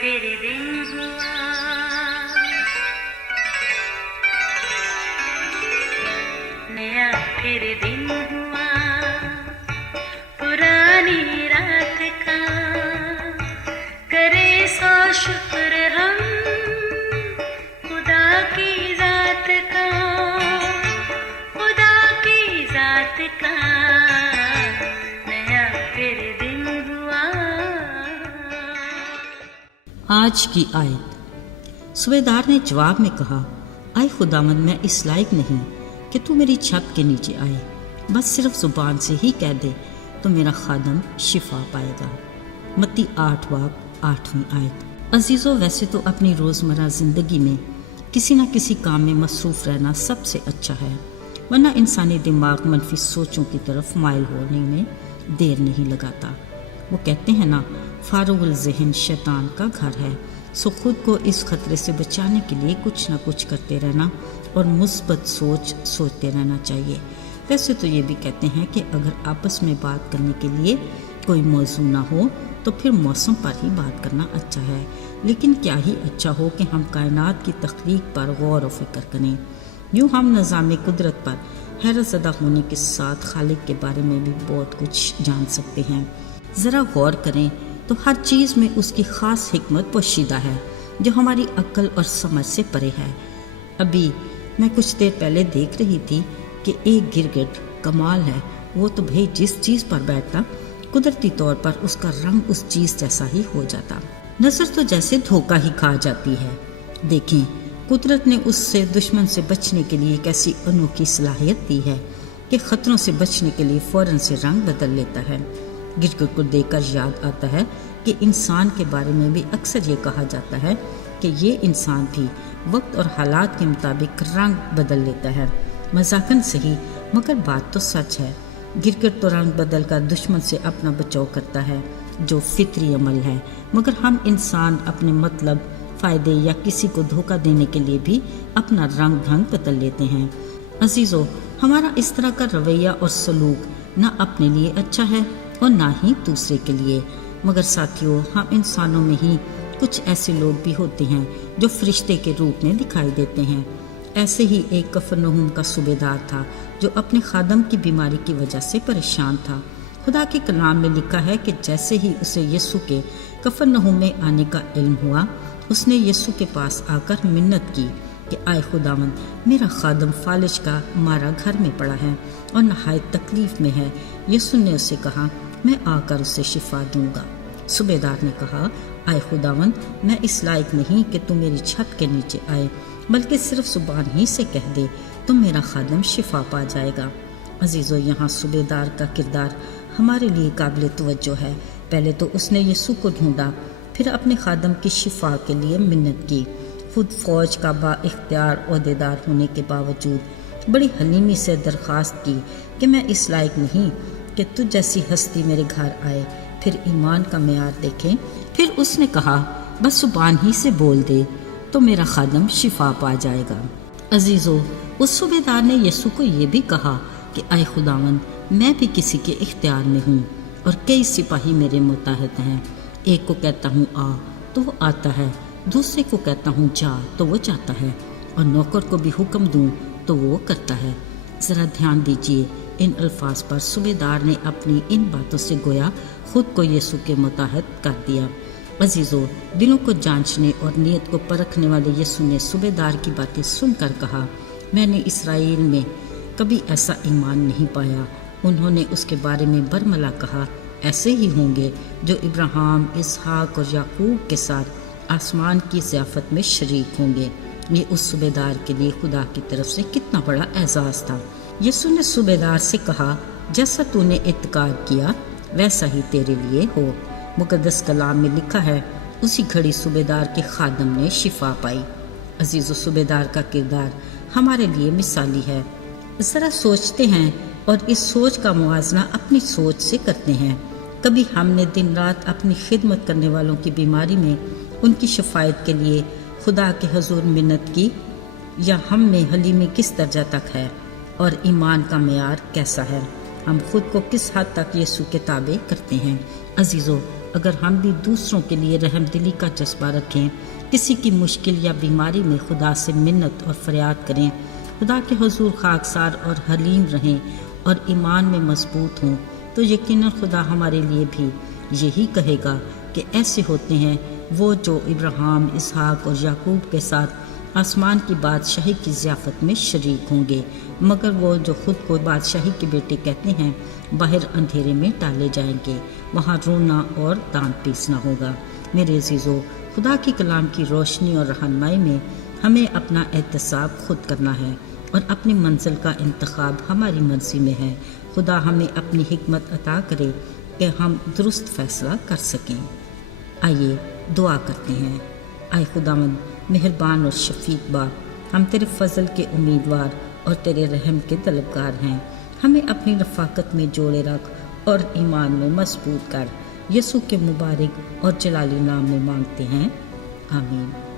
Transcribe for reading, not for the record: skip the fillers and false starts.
फिर दिन हुआ, नया फिर दिन हुआ, पुरानी रात का करे सो शुक्र हम खुदा की जात का, खुदा की जात का नया फिर दिन हुआ। आज की आयत। सूबेदार ने जवाब में कहा, आए खुदावंद, मैं इस लायक नहीं कि तू मेरी छत के नीचे आए, बस सिर्फ जुबान से ही कह दे तो मेरा खादम शिफा पाएगा। मत्ती 8 बाब 8वीं आयत। अजीज़ों, वैसे तो अपनी रोज़मर्रा ज़िंदगी में किसी न किसी काम में मसरूफ़ रहना सबसे अच्छा है, वरना इंसानी दिमाग मनफी सोचों की तरफ माइल होने में देर नहीं लगाता। वो कहते हैं ना, फारुगुल ज़हन शैतान का घर है। सो खुद को इस खतरे से बचाने के लिए कुछ ना कुछ करते रहना और मुस्बत सोच सोचते रहना चाहिए। वैसे तो ये भी कहते हैं कि अगर आपस में बात करने के लिए कोई मौजू ना हो तो फिर मौसम पर ही बात करना अच्छा है, लेकिन क्या ही अच्छा हो कि हम कायनात की तख्लीक पर गौर व फिक्र करें। यूँ हम निज़ाम कुदरत पर हैरत ज़दा होने के साथ खालिक के बारे में भी बहुत कुछ जान सकते हैं। ज़रा गौर करें तो हर चीज़ में उसकी ख़ास हिकमत पोशीदा है जो हमारी अक्ल और समझ से परे है। अभी मैं कुछ देर पहले देख रही थी कि एक गिरगिट कमाल है, वो तो भाई जिस चीज़ पर बैठता कुदरती तौर पर उसका रंग उस चीज़ जैसा ही हो जाता। नज़र तो जैसे धोखा ही खा जाती है। देखें, कुदरत ने उससे दुश्मन से बचने के लिए एक ऐसी अनोखी सलाहियत दी है कि ख़तरों से बचने के लिए फ़ौरन से रंग बदल लेता है। गिरगिट को देखकर याद आता है कि इंसान के बारे में भी अक्सर ये कहा जाता है कि ये इंसान भी वक्त और हालात के मुताबिक रंग बदल लेता है। मजाकन सही, मगर बात तो सच है। गिरगिट तो रंग बदल कर दुश्मन से अपना बचाव करता है, जो फितरी अमल है, मगर हम इंसान अपने मतलब, फ़ायदे या किसी को धोखा देने के लिए भी अपना रंग ढंग बदल लेते हैं। अजीज़ों, हमारा इस तरह का रवैया और सलूक न अपने लिए अच्छा है और ना ही दूसरे के लिए। मगर साथियों, हम इंसानों में ही कुछ ऐसे लोग भी होते हैं जो फरिश्ते के रूप में दिखाई देते हैं। ऐसे ही एक कफरनहूम का सूबेदार था जो अपने खादम की बीमारी की वजह से परेशान था। खुदा के कलाम में लिखा है कि जैसे ही उसे यीशु के कफरनहूम में आने का इल्म हुआ, उसने यीशु के पास आकर मिन्नत की कि आए खुदावंद, मेरा खादम फालिज का मारा घर में पड़ा है और नहायत तकलीफ में है। यीशु ने उसे कहा, मैं आकर उसे शिफा दूंगा। सूबेदार ने कहा, आए खुदावंद, मैं इस लायक नहीं कि तू मेरी छत के नीचे आए, बल्कि सिर्फ जुबान ही से कह दे तो मेरा खादम शिफा पा जाएगा। अजीज़ों, यहाँ सूबेदार का किरदार हमारे लिए काबिल तवज्जो है। पहले तो उसने यीशु को ढूंढा, फिर अपने खादम की शिफा के लिए मिन्नत की। खुद फौज का बाइख्तियार ओहदेदार होने के बावजूद बड़ी हलीमी से दरख्वास्त की कि मैं इस लायक नहीं कि तुझ जैसी हस्ती मेरे घर आए, फिर ईमान का मेयार देखें। फिर उसने कहा, बस जुबान ही से बोल दे तो मेरा खादम शिफा पा जाएगा। अजीज़ों, उस सूबेदार ने यीशु को ये भी कहा कि आए खुदावंद, मैं भी किसी के इख्तियार में हूँ और कई सिपाही मेरे मुताहिद हैं। एक को कहता हूँ आ तो वो आता है, दूसरे को कहता हूँ जा तो वो जाता है, और नौकर को भी हुक्म दूँ तो वो करता है। ज़रा ध्यान दीजिए, इन अल्फाज पर सूबेदार ने अपनी इन बातों से गोया खुद को यीशु के मुताहिद कर दिया। अजीज़ों, दिलों को जांचने और नीयत को परखने वाले यीशु ने सूबेदार की बातें सुनकर कहा, मैंने इसराइल में कभी ऐसा ईमान नहीं पाया। उन्होंने उसके बारे में बरमला कहा, ऐसे ही होंगे जो इब्राहिम, इसहाक और याकूब के साथ आसमान की ज़ियाफ़त में शरीक होंगे। ये उस सूबेदार के लिए खुदा की तरफ से कितना बड़ा एजाज़ था। यीशु ने सूबेदार से कहा, जैसा तूने इत्क़ाद किया वैसा ही तेरे लिए हो। मुक़द्दस कलाम में लिखा है, उसी घड़ी सूबेदार के खादम ने शिफा पाई। अजीज़, सूबेदार का किरदार हमारे लिए मिसाली है। ज़रा सोचते हैं और इस सोच का मुआजना अपनी सोच से करते हैं। कभी हमने दिन रात अपनी खिदमत करने वालों की बीमारी में उनकी शफायत के लिए खुदा के हजूर मिन्नत की, या हम में हलीमी किस दर्जा तक है और ईमान का मेयार कैसा है? हम खुद को किस हद तक यीशु के ताबे करते हैं? अजीज़ों, اگر ہم بھی دوسروں کے لیے رحم دلی کا جذبہ رکھیں، کسی کی مشکل یا بیماری میں خدا سے منت اور فریاد کریں، خدا کے حضور خاکسار اور حلیم رہیں اور ایمان میں مضبوط ہوں، تو یقیناً خدا ہمارے لیے بھی یہی کہے گا کہ ایسے ہوتے ہیں وہ جو ابراہیم، اسحاق اور یعقوب کے ساتھ آسمان کی بادشاہی کی ضیافت میں شریک ہوں گے، مگر وہ جو خود کو بادشاہی کے بیٹے کہتے ہیں باہر اندھیرے میں ڈالے جائیں گے، وہاں رونا اور دانت پیسنا ہوگا۔ میرے عزیزو، خدا کی کلام کی روشنی اور رہنمائی میں ہمیں اپنا احتساب خود کرنا ہے اور اپنی منزل کا انتخاب ہماری مرضی میں ہے۔ خدا ہمیں اپنی حکمت عطا کرے کہ ہم درست فیصلہ کر سکیں۔ آئیے دعا کرتے ہیں۔ اے خداوند مہربان اور شفیق باپ، ہم تیرے فضل کے امیدوار اور تیرے رحم کے طلبگار ہیں۔ ہمیں اپنی رفاقت میں جوڑے رکھ اور ایمان میں مضبوط کر۔ یسوع کے مبارک اور جلالی نام میں مانگتے ہیں، آمین۔